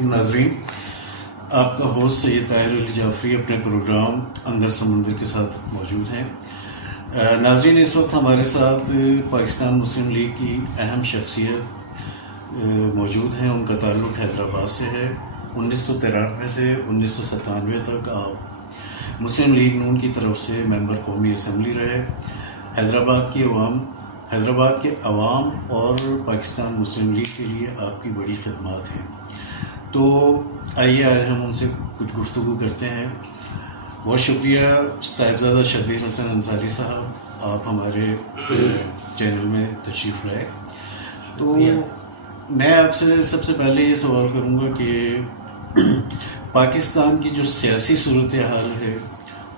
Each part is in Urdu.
علیکم ناظرین، آپ کا ہوسٹ سید طاہر علی جعفری اپنے پروگرام اندر سمندر کے ساتھ موجود ہیں۔ ناظرین، اس وقت ہمارے ساتھ پاکستان مسلم لیگ کی اہم شخصیت موجود ہیں۔ ان کا تعلق حیدرآباد سے ہے۔ 1993 سے 1997 تک آپ مسلم لیگ نون کی طرف سے ممبر قومی اسمبلی رہے۔ حیدرآباد کے عوام اور پاکستان مسلم لیگ کے لیے آپ کی بڑی خدمات ہیں۔ تو آئیے آج ہم ان سے کچھ گفتگو کرتے ہیں۔ بہت شکریہ صاحبزادہ شبیر حسن انصاری صاحب، آپ ہمارے چینل میں تشریف لائے۔ تو میں آپ سے سب سے پہلے یہ سوال کروں گا کہ پاکستان کی جو سیاسی صورتحال ہے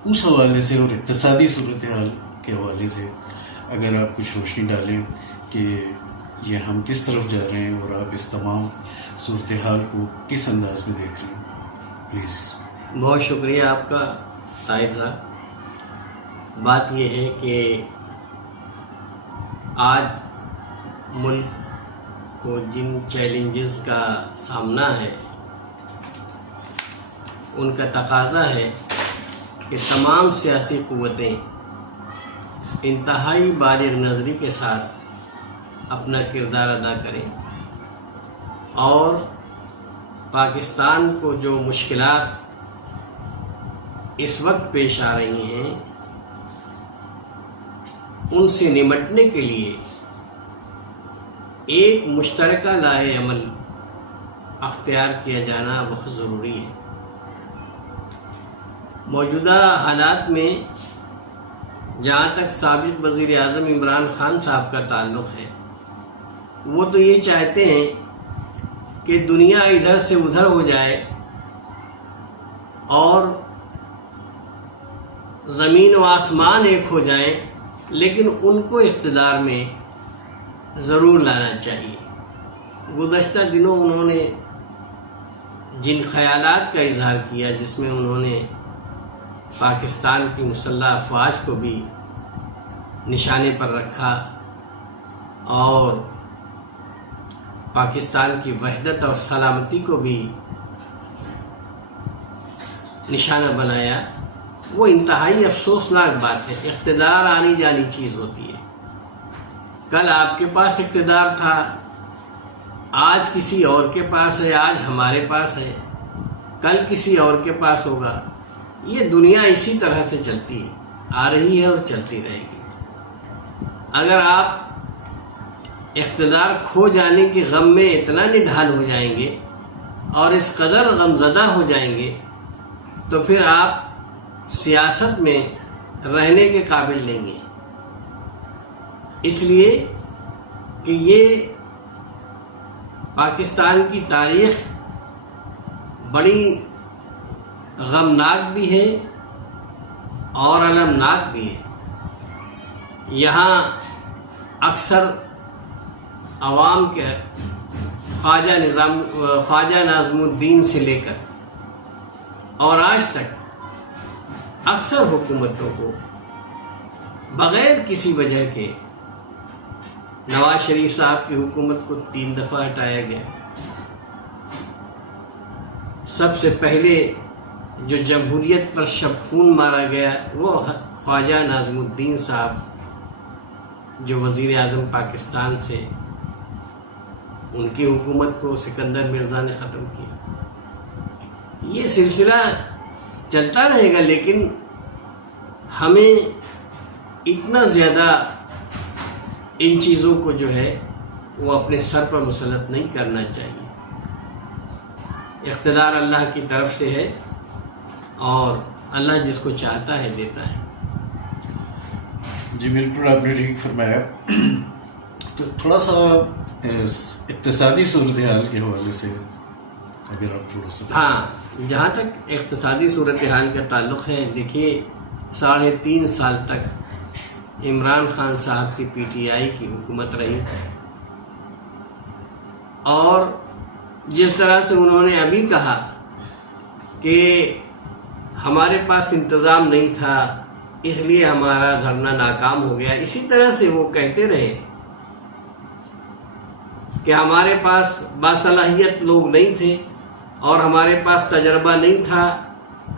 اس حوالے سے اور اقتصادی صورتحال کے حوالے سے اگر آپ کچھ روشنی ڈالیں کہ یہ ہم کس طرف جا رہے ہیں اور آپ اس تمام صورتحال کو کس انداز میں دیکھ رہے ہیں، پلیز۔ بہت شکریہ آپ کا طاہر صاحب۔ بات یہ ہے کہ آج ملک کو جن چیلنجز کا سامنا ہے ان کا تقاضا ہے کہ تمام سیاسی قوتیں انتہائی بالغ نظری کے ساتھ اپنا کردار ادا کریں اور پاکستان کو جو مشکلات اس وقت پیش آ رہی ہیں ان سے نمٹنے کے لیے ایک مشترکہ لائحہ عمل اختیار کیا جانا بہت ضروری ہے۔ موجودہ حالات میں جہاں تک سابق وزیر اعظم عمران خان صاحب کا تعلق ہے، وہ تو یہ چاہتے ہیں کہ دنیا ادھر سے ادھر ہو جائے اور زمین و آسمان ایک ہو جائیں، لیکن ان کو اقتدار میں ضرور لانا چاہیے۔ گزشتہ دنوں انہوں نے جن خیالات کا اظہار کیا جس میں انہوں نے پاکستان کی مسلح افواج کو بھی نشانے پر رکھا اور پاکستان کی وحدت اور سلامتی کو بھی نشانہ بنایا، وہ انتہائی افسوسناک بات ہے۔ اقتدار آنی جانی چیز ہوتی ہے۔ کل آپ کے پاس اقتدار تھا، آج کسی اور کے پاس ہے، آج ہمارے پاس ہے، کل کسی اور کے پاس ہوگا۔ یہ دنیا اسی طرح سے چلتی ہے، آ رہی ہے اور چلتی رہے گی۔ اگر آپ اقتدار کھو جانے کے غم میں اتنا نڈھال ہو جائیں گے اور اس قدر غمزدہ ہو جائیں گے تو پھر آپ سیاست میں رہنے کے قابل نہیں ہیں۔ اس لیے کہ یہ پاکستان کی تاریخ بڑی غمناک بھی ہے اور المناک بھی ہے۔ یہاں اکثر عوام کے خواجہ ناظم الدین سے لے کر اور آج تک اکثر حکومتوں کو بغیر کسی وجہ کے نواز شریف صاحب کی حکومت کو 3 دفعہ ہٹایا گیا۔ سب سے پہلے جو جمہوریت پر شب خون مارا گیا وہ خواجہ ناظم الدین صاحب جو وزیر اعظم پاکستان سے، ان کی حکومت کو سکندر مرزا نے ختم کیا۔ یہ سلسلہ چلتا رہے گا، لیکن ہمیں اتنا زیادہ ان چیزوں کو جو ہے وہ اپنے سر پر مسلط نہیں کرنا چاہیے۔ اقتدار اللہ کی طرف سے ہے اور اللہ جس کو چاہتا ہے دیتا ہے۔ جی بالکل، آپ نے ٹھیک فرمایا۔ تو تھوڑا سا اقتصادی صورتحال کے حوالے سے اگر آپ تھوڑا سا۔ ہاں، جہاں تک اقتصادی صورتحال کا تعلق ہے، دیکھیے 3.5 سال تک عمران خان صاحب کی پی ٹی آئی کی حکومت رہی اور جس طرح سے انہوں نے ابھی کہا کہ ہمارے پاس انتظام نہیں تھا اس لیے ہمارا دھرنا ناکام ہو گیا، اسی طرح سے وہ کہتے رہے کہ ہمارے پاس باصلاحیت لوگ نہیں تھے اور ہمارے پاس تجربہ نہیں تھا،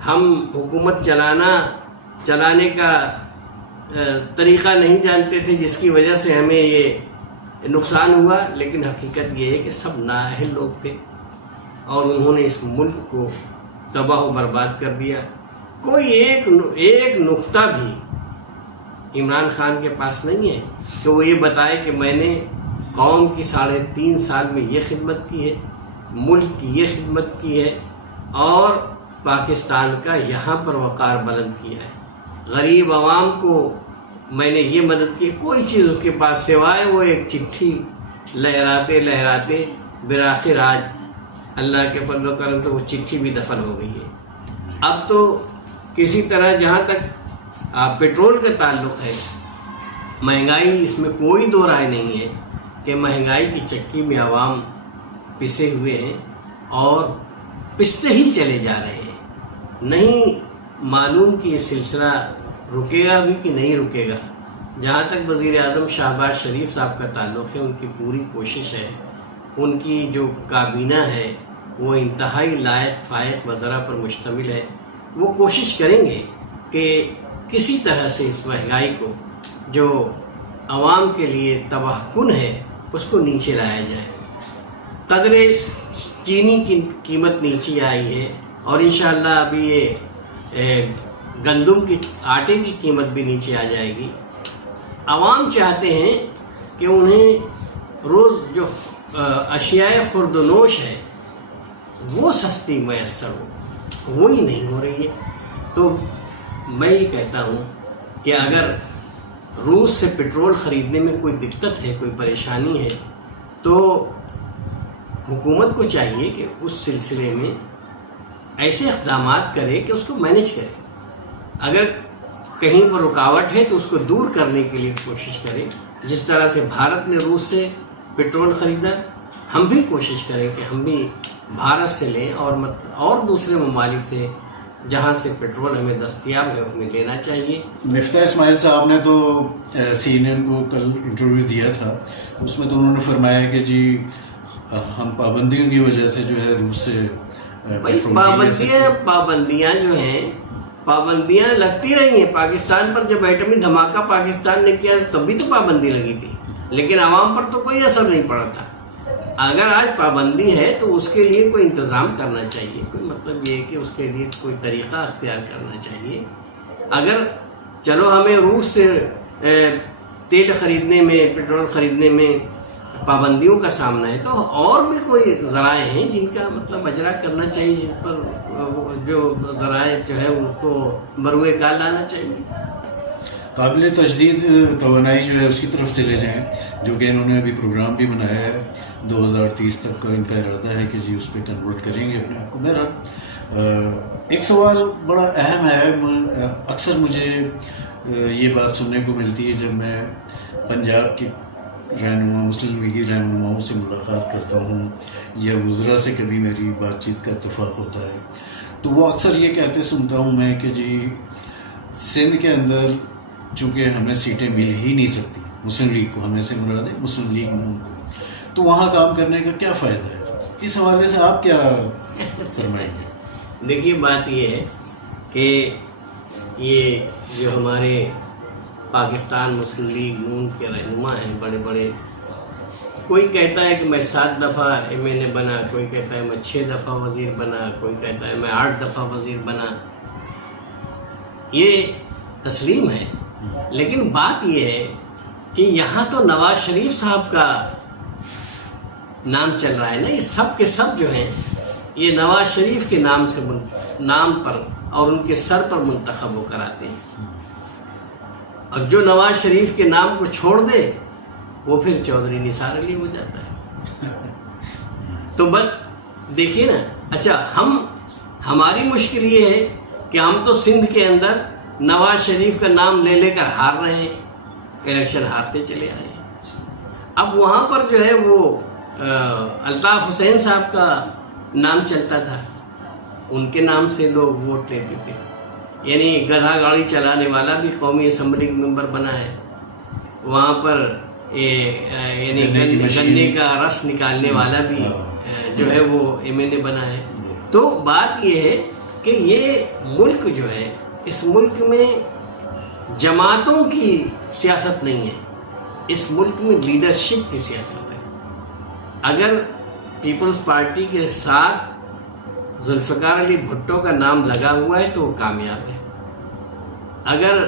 ہم حکومت چلانے کا طریقہ نہیں جانتے تھے، جس کی وجہ سے ہمیں یہ نقصان ہوا. لیکن حقیقت یہ ہے کہ سب نااہل لوگ تھے اور انہوں نے اس ملک کو تباہ و برباد کر دیا. کوئی ایک نقطہ بھی عمران خان کے پاس نہیں ہے کہ وہ یہ بتائے کہ میں نے قوم کی 3.5 سال میں یہ خدمت کی ہے، ملک کی یہ خدمت کی ہے اور پاکستان کا یہاں پر وقار بلند کیا ہے، غریب عوام کو میں نے یہ مدد کی. کوئی چیز اس کے پاس سوائے وہ ایک چٹھی لہراتے بالآخر آج اللہ کے فضل و کرم تو وہ چٹھی بھی دفن ہو گئی ہے. اب تو کسی طرح جہاں تک پیٹرول کا تعلق ہے، مہنگائی، اس میں کوئی دو رائے نہیں ہے کہ مہنگائی کی چکی میں عوام پسے ہوئے ہیں اور پستے ہی چلے جا رہے ہیں. نہیں معلوم کہ یہ سلسلہ رکے گا بھی کہ نہیں رکے گا. جہاں تک وزیر اعظم شہباز شریف صاحب کا تعلق ہے، ان کی پوری کوشش ہے، ان کی جو کابینہ ہے وہ انتہائی لائق فائق وزراء پر مشتمل ہے. وہ کوشش کریں گے کہ کسی طرح سے اس مہنگائی کو جو عوام کے لیے تباہ کن ہے اس کو نیچے لایا جائے. قدر چینی کی قیمت نیچے آئی ہے اور انشاءاللہ ابھی یہ گندم کی آٹے کی قیمت بھی نیچے آ جائے گی. عوام چاہتے ہیں کہ انہیں روز جو اشیاء خورد و نوش ہے وہ سستی میسر ہو، وہی نہیں ہو رہی ہے. تو میں یہ کہتا ہوں کہ اگر روس سے پٹرول خریدنے میں کوئی دقت ہے، کوئی پریشانی ہے، تو حکومت کو چاہیے کہ اس سلسلے میں ایسے اقدامات کرے کہ اس کو مینیج کرے. اگر کہیں پر رکاوٹ ہے تو اس کو دور کرنے کے لیے کوشش کرے. جس طرح سے بھارت نے روس سے پٹرول خریدا، ہم بھی کوشش کریں کہ ہم بھی بھارت سے لیں اور دوسرے ممالک سے جہاں سے پٹرول ہمیں دستیاب ہے ہمیں لینا چاہیے. مفتاح اسماعیل صاحب نے تو CNN کو کل انٹرویو دیا تھا، اس میں تو انہوں نے فرمایا کہ جی ہم پابندیوں کی وجہ سے جو ہے روس سے پابندیاں جو ہیں پابندیاں لگتی رہی ہیں. پاکستان پر جب ایٹمی دھماکہ پاکستان نے کیا تب بھی تو پابندی لگی تھی، لیکن عوام پر تو کوئی اثر نہیں پڑا تھا. اگر آج پابندی ہے تو اس کے لیے کوئی انتظام کرنا چاہیے، کوئی مطلب یہ ہے کہ اس کے لیے کوئی طریقہ اختیار کرنا چاہیے. اگر چلو ہمیں روس سے تیل خریدنے میں، پٹرول خریدنے میں پابندیوں کا سامنا ہے، تو اور بھی کوئی ذرائع ہیں جن کا مطلب اجرا کرنا چاہیے، جن پر جو ذرائع جو ہے ان کو بروئے کار لانا چاہیے. قابل تجدید توانائی جو ہے اس کی طرف چلے جائیں، جو کہ انہوں نے ابھی پروگرام بھی بنایا ہے 2030 تک کا ان کا ارادہ ہے کہ جی اس پہ کنورٹ کریں گے اپنے آپ کو. بہرحال ایک سوال بڑا اہم ہے، اکثر مجھے یہ بات سننے کو ملتی ہے جب میں پنجاب کی رہنما مسلم لیگی رہنماؤں سے ملاقات کرتا ہوں یا وزراء سے کبھی میری بات چیت کا اتفاق ہوتا ہے، تو وہ اکثر یہ کہتے سنتا ہوں میں کہ جی سندھ کے اندر چونکہ ہمیں سیٹیں مل ہی نہیں سکتی مسلم لیگ کو، ہمیں سے مراد ہے مسلم لیگ نون کو، تو وہاں کام کرنے کا کیا فائدہ ہے؟ اس حوالے سے آپ کیا فرمائیں گے؟ دیکھیے بات یہ ہے کہ یہ جو ہمارے پاکستان مسلم لیگ نون کے رہنما ہیں بڑے بڑے، کوئی کہتا ہے کہ میں 7 دفعہ MNA بنا، کوئی کہتا ہے میں 6 دفعہ وزیر بنا، کوئی کہتا ہے میں 8 دفعہ وزیر بنا. یہ تسلیم ہے، لیکن بات یہ ہے کہ یہاں تو نواز شریف صاحب کا نام چل رہا ہے نا. یہ سب کے سب جو ہیں یہ نواز شریف کے نام پر اور ان کے سر پر منتخب ہو کر آتے ہیں، اور جو نواز شریف کے نام کو چھوڑ دے وہ پھر چودھری نثار علی ہو جاتا ہے. تو بس دیکھیے نا. اچھا ہماری مشکل یہ ہے کہ ہم تو سندھ کے اندر نواز شریف کا نام لے کر ہار رہے ہیں، الیکشن ہارتے چلے آئے ہیں. اب وہاں پر جو ہے وہ الطاف حسین صاحب کا نام چلتا تھا، ان کے نام سے لوگ ووٹ لیتے تھے. یعنی گدھا گاڑی چلانے والا بھی قومی اسمبلی ممبر بنا ہے، وہاں پر یعنی گنے کا رس نکالنے والا بھی جو ہے وہ MNA بنا ہے. تو بات یہ ہے کہ یہ ملک جو ہے، اس ملک میں جماعتوں کی سیاست نہیں ہے، اس ملک میں لیڈرشپ کی سیاست ہے۔ اگر پیپلز پارٹی کے ساتھ ذوالفقار علی بھٹو کا نام لگا ہوا ہے تو وہ کامیاب ہے، اگر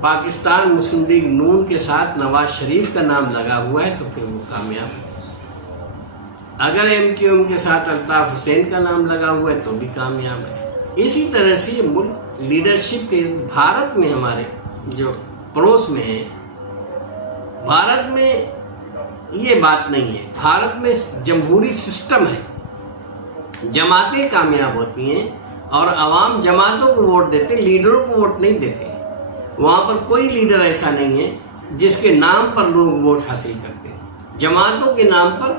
پاکستان مسلم لیگ نون کے ساتھ نواز شریف کا نام لگا ہوا ہے تو پھر وہ کامیاب ہے، اگر MQM کے ساتھ الطاف حسین کا نام لگا ہوا ہے تو بھی کامیاب ہے۔ اسی طرح سے یہ ملک لیڈرشپ کے بھارت میں، ہمارے جو پڑوس میں ہے، بھارت میں یہ بات نہیں ہے، بھارت میں جمہوری سسٹم ہے، جماعتیں کامیاب ہوتی ہیں اور عوام جماعتوں کو ووٹ دیتے، لیڈروں کو ووٹ نہیں دیتے۔ وہاں پر کوئی لیڈر ایسا نہیں ہے جس کے نام پر لوگ ووٹ حاصل کرتے ہیں، جماعتوں کے نام پر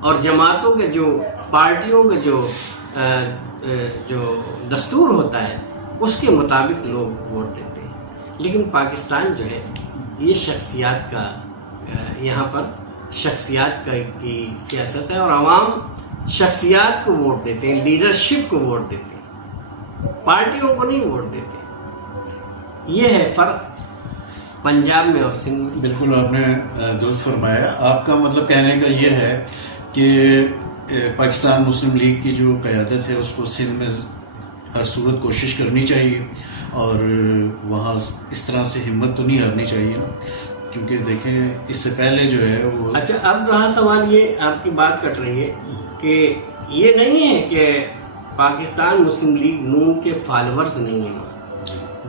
اور جماعتوں کے جو پارٹیوں کا جو دستور ہوتا ہے اس کے مطابق لوگ ووٹ دیتے ہیں۔ لیکن پاکستان جو ہے یہ شخصیات کا، یہاں پر شخصیات کی سیاست ہے اور عوام شخصیات کو ووٹ دیتے ہیں، لیڈرشپ کو ووٹ دیتے ہیں، پارٹیوں کو نہیں ووٹ دیتے۔ یہ ہے فرق پنجاب میں اور سندھ میں۔ بالکل آپ نے درست فرمایا۔ آپ کا مطلب کہنے کا یہ ہے کہ پاکستان مسلم لیگ کی جو قیادت ہے اس کو سندھ میں ہر صورت کوشش کرنی چاہیے اور وہاں اس طرح سے ہمت تو نہیں ہارنی چاہیے نا، کیونکہ دیکھیں اس سے پہلے جو ہے وہ اچھا، اب رہا سوال، یہ آپ کی بات کٹ رہی ہے کہ یہ نہیں ہے کہ پاکستان مسلم لیگ نون کے فالورز نہیں ہیں،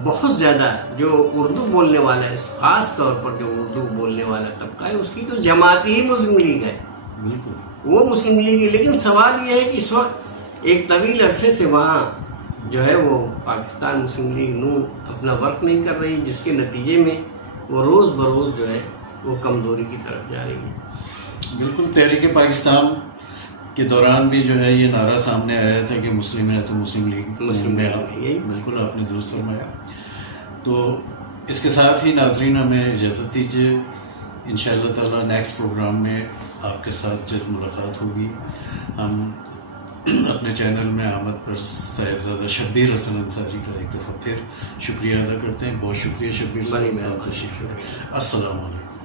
بہت زیادہ جو اردو بولنے والا ہے، خاص طور پر جو اردو بولنے والا طبقہ ہے، اس کی تو جماعت ہی مسلم لیگ ہے، بالکل وہ مسلم لیگ ہے۔ لیکن سوال یہ ہے کہ اس وقت ایک طویل عرصے سے وہاں جو ہے وہ پاکستان مسلم لیگ نون اپنا ورک نہیں کر رہی، جس کے نتیجے میں وہ روز بروز جو ہے وہ کمزوری کی طرف جا رہی ہے۔ بالکل تحریک پاکستان کے دوران بھی جو ہے یہ نعرہ سامنے آیا تھا کہ مسلم ہے تو مسلم لیگ میں یہی بالکل آپ نے درست فرمایا۔ تو اس کے ساتھ ہی ناظرین ہمیں اجازت دیجیے، انشاءاللہ تعالی نیکسٹ پروگرام میں آپ کے ساتھ جلد ملاقات ہوگی۔ ہم اپنے چینل میں آمد پر صاحبزادہ شبیر حسن انصاری کا ایک دفعہ پھر شکریہ ادا کرتے ہیں۔ بہت شکریہ شبیر صاحب، بڑی مہربانی، السلام علیکم۔